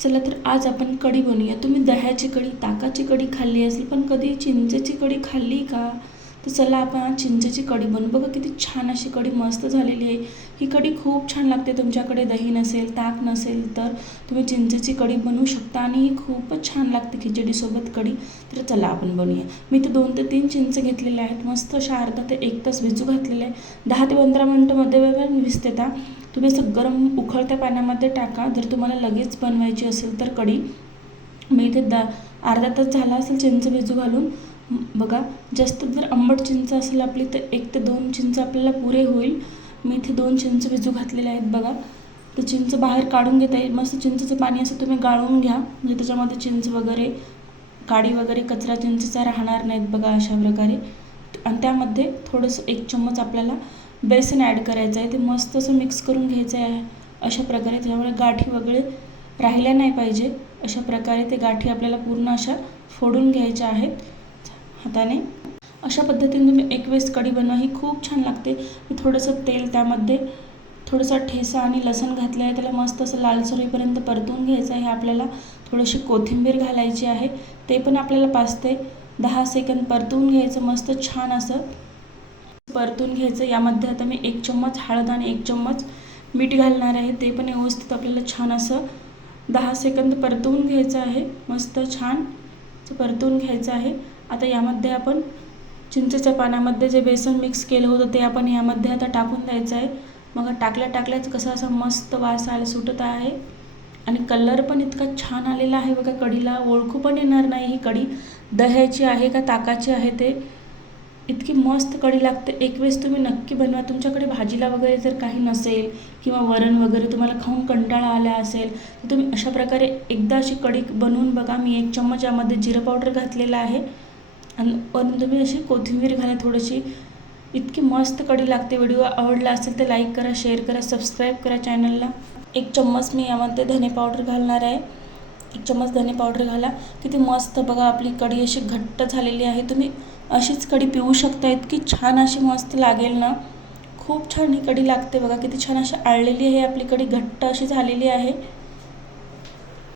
चला तर आज आपण कढी बनवूया. तुम्ही दह्याची कढी, ताकाची कढी खाल्ली असेल, पण कधी चिंचेची कढी खाल्ली का? तर चला आपण आज चिंचेची कढी बनवू. बघा किती छान अशी कढी मस्त झालेली आहे. ही कढी खूप छान लागते. तुमच्याकडे दही नसेल, ताक नसेल तर तुम्ही चिंचेची कढी बनवू शकता आणि ही खूपच छान लागते खिचडीसोबत कढी. तर चला आपण बनवूया. मी इथे 2 ते 3 चिंच घेतलेले आहेत. मस्त अशा अर्धा ते 1 तास भिजू घातलेले आहे. 10 ते 15 मिनिटांमध्ये भिजते त्या. तुम्ही असं गरम उकळत्या पाण्यामध्ये टाका जर तुम्हाला लगेच बनवायची असेल तर कढी. मी इथे अर्धा तास झाला असेल चिंच भिजू घालून. बघा जास्त जर आंबट चिंच असेल आपली तर 1 ते 2 चिंच आपल्याला पुरे होईल. मी इथे 2 चिंच भिजू घातलेले आहेत. बघा तर चिंच बाहेर काढून घेता येईल. मस्त चिंचेचं पाणी असं तुम्ही गाळून घ्या, म्हणजे त्याच्यामध्ये चिंच वगैरे काडी वगैरे कचरा चिंचेचा राहणार नाहीत. बघा अशा प्रकारे. आणि त्यामध्ये थोडंसं 1 चम्मच आपल्याला बेसन ॲड करायचं आहे. ते मस्त असं मिक्स करून घ्यायचं आहे अशा प्रकारे. त्यामुळे गाठी वगैरे राहिल्या नाही पाहिजे. अशा प्रकारे ते गाठी आपल्याला पूर्ण अशा फोडून घ्यायच्या आहेत हाताने. अशा पद्धतीने तुम्ही एक वेळेस कढी बनवा, ही खूप छान लागते. मी थोडंसं तेल त्यामध्ये थोडासा ठेचा आणि लसूण घातलं आहे. त्याला मस्त असं लालसर होईपर्यंत परतून घ्यायचं आहे. आपल्याला थोडीशी कोथिंबीर घालायची आहे. ते पण आपल्याला 5 ते 10 सेकंद परतून घ्यायचं. मस्त छान असं परतून घ्यायचं. यामध्ये आता मी 1 चम्मच हळद आणि 1 चम्मच मीठ घालणार आहे. ते पण व्यवस्थित आपल्याला छान असं 10 सेकंद परतवून घ्यायचं आहे. मस्त छान परतवून घ्यायचं आहे. आता यामध्ये आपण चिंचेच्या पाण्यामध्ये जे बेसन मिक्स केलं होतं ते आपण यामध्ये आता टाकून द्यायचं आहे. मग टाकल्याच कसं असं मस्त वास सुटत आहे आणि कलर पण इतका छान आलेला आहे. बघा कढीला ओळखू पण येणार नाही ही कढी दह्याची आहे का ताकाची आहे ते. इतकी मस्त कढी लागते. एक वेळेस तुम्ही नक्की बनवा. तुमच्याकडे भाजीला वगैरे जर काही नसेल किंवा वरण वगैरे तुम्हाला खाऊन कंटाळा आला असेल तर तुम्ही अशा प्रकारे एकदा अशी कढी बनवून बघा. मी 1 चम्मच यामध्ये जिरं पावडर घातलेला आहे आणि वरून तुम्ही अशी कोथिंबीर घाला थोडीशी. इतकी मस्त कढी लागते. व्हिडिओ आवडला असेल तर लाईक करा, शेअर करा, सबस्क्राईब करा चॅनलला. 1 चम्मच मी यामध्ये धने पावडर घालणार आहे. 1 चम्मच धने पावडर घाला. किती मस्त बघा आपली कढी अशी घट्ट झालेली आहे. तुम्ही अशीच कढी पिऊ शकता. इतकी छान अशी मस्त लागेल ना. खूप छान ही कढी लागते. बघा किती छान अशी आळलेली आहे आपली कढी, घट्ट अशी झालेली आहे.